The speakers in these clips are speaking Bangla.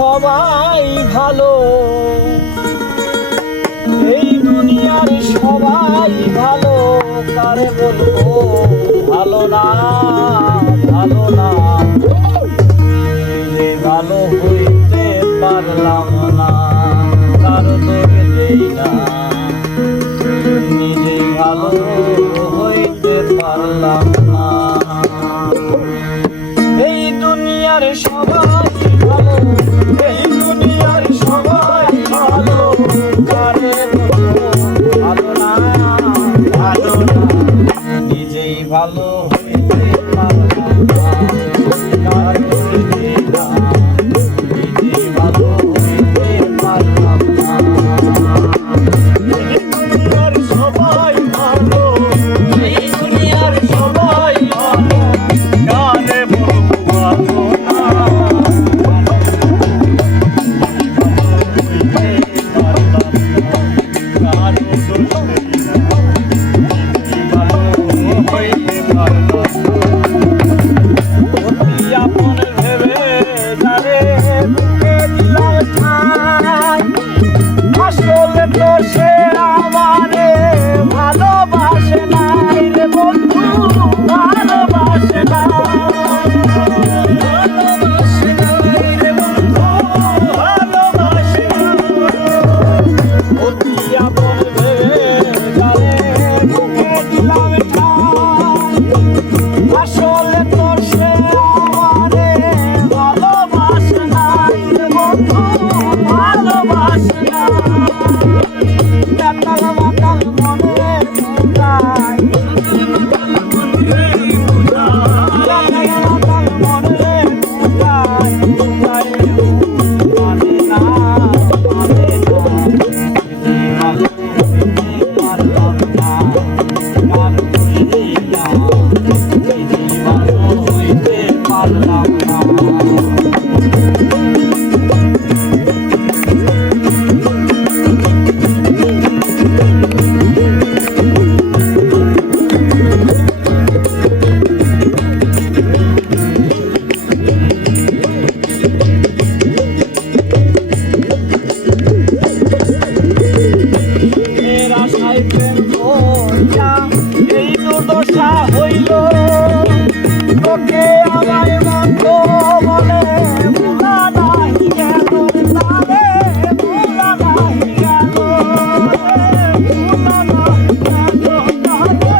সবাই ভালো, এই দুনিয়ার সবাই ভালো, কারে বলবো ভালো না, ভালো না। নিজে ভালো হইতে পারলাম না, কারো দোষ দেই না, নিজে ভালো হইতে পারলাম না। এই দুনিয়ার সবাই ভালো, এই দুনিয়ার সবাই ভালো, কারে বলবো ভালো না, ভালো না। নিজেই ভালো হইতে পারলাম না, কারো দোষ দেই না, নিজেই ভালো হইতে পারলাম না। এই দুনিয়ার সবাই ভালো, এই দুনিয়ার সবাই ভালো, কারে বলবো ভালো না, কারো দোষ দেই না, নিজেই ভালো হইতে পারলাম না। অতি আপন ভেবে যারে বুকে দিলাম ঠাঁই, আসলে তো সে আমারে ভালোবাসে নাই রে বন্ধু, ভালোবাসে না, ভালোবাসে নাই রে বন্ধু, ভালোবাসে না। অতি আপন ভেবে যারে বুকে দিলাম ঠাঁই, আসলে তো সে আমারে ভালোবাসে নাই রে বন্ধু, ভালোবাসে না। মাতাল মাতাল মনের পূজায়, মাতাল মনের পূজায়, পূজায় মানে না, মানে না। নিজে ভালো হইতে পারলাম না, কারো দোষ দেই না, নিজে ভালো হইতে পারলাম না। এর আশায় প্রেম করিয়া এই দুর্দশা হইল, তোকে আমায় মন্দ বলে ভোলা নাহি গেল, তারে ভোলা নাহি গেল, ভোলা নাহি গেল, তারে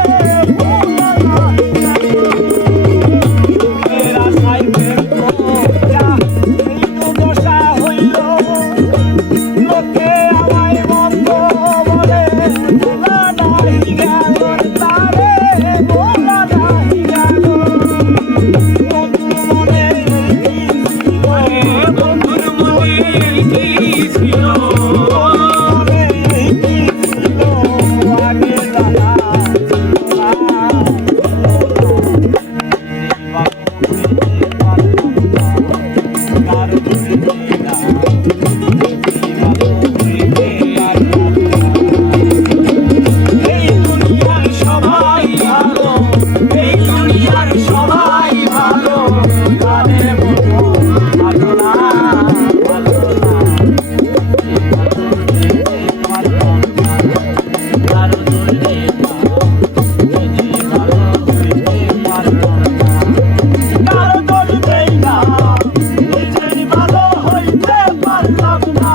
ভোলা নাহি গেল। এর আশায় প্রেম করিয়া এই দুর্দশা হইল, লোকে আমায় মন্দ বলে ভোলা নাহি গেল, তারে ভোলা নাহি গেল। বন্ধুর মনে কি ছিল, মনে কি ছিল, আগে জানা ছিল না, নিজেই ভালো হইতে পারলাম না, কারো দোষ দেই না, নিজেই ভালো হইতে পারলাম না। এই দুনিয়ার সবাই ভালো, এই দুনিয়ার সবাই ভালো, কারে বলবো ভালো না, ভালো না। নিজেই ভালো হইতে পারলাম না, কারো দোষ দেই না, নিজেই ভালো হইতে পারলাম না, কারো দোষ দেই না, নিজেই ভালো হইতে পারলাম না।